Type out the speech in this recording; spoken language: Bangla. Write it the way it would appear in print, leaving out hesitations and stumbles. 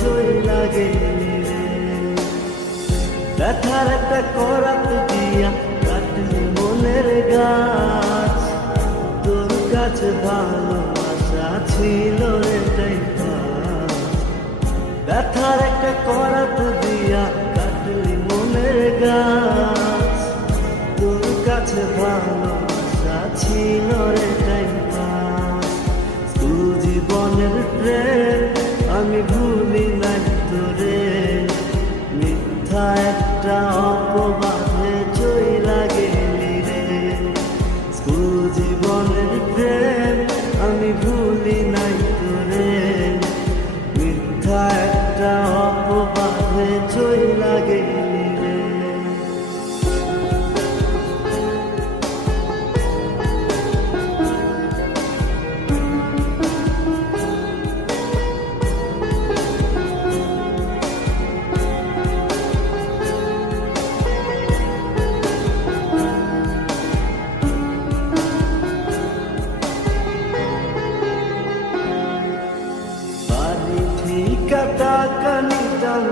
চইলা গেলি রে। ব্যথার একটা করাত দিয়া কাটলি মনের গাছ, তোর কাছে ভালোবাসা ছিল রে তাই পাস। ব্যথার একটা করাত দিয়া কাটলি মনের গাছ, তোর কাছে ভালোবাসা ছিল রে তাই পাস। স্কুল জীবনের প্রেম আমি ভুলি নাই তোরে, মিথ্যা একটা অপবাদে চইলা গেলি রে। স্কুল জীবনের প্রেম আমি ভুলি নাই তোরে, মিথ্যা একটা অপবাদে চইলা গেলি রে। টাকা নিতাম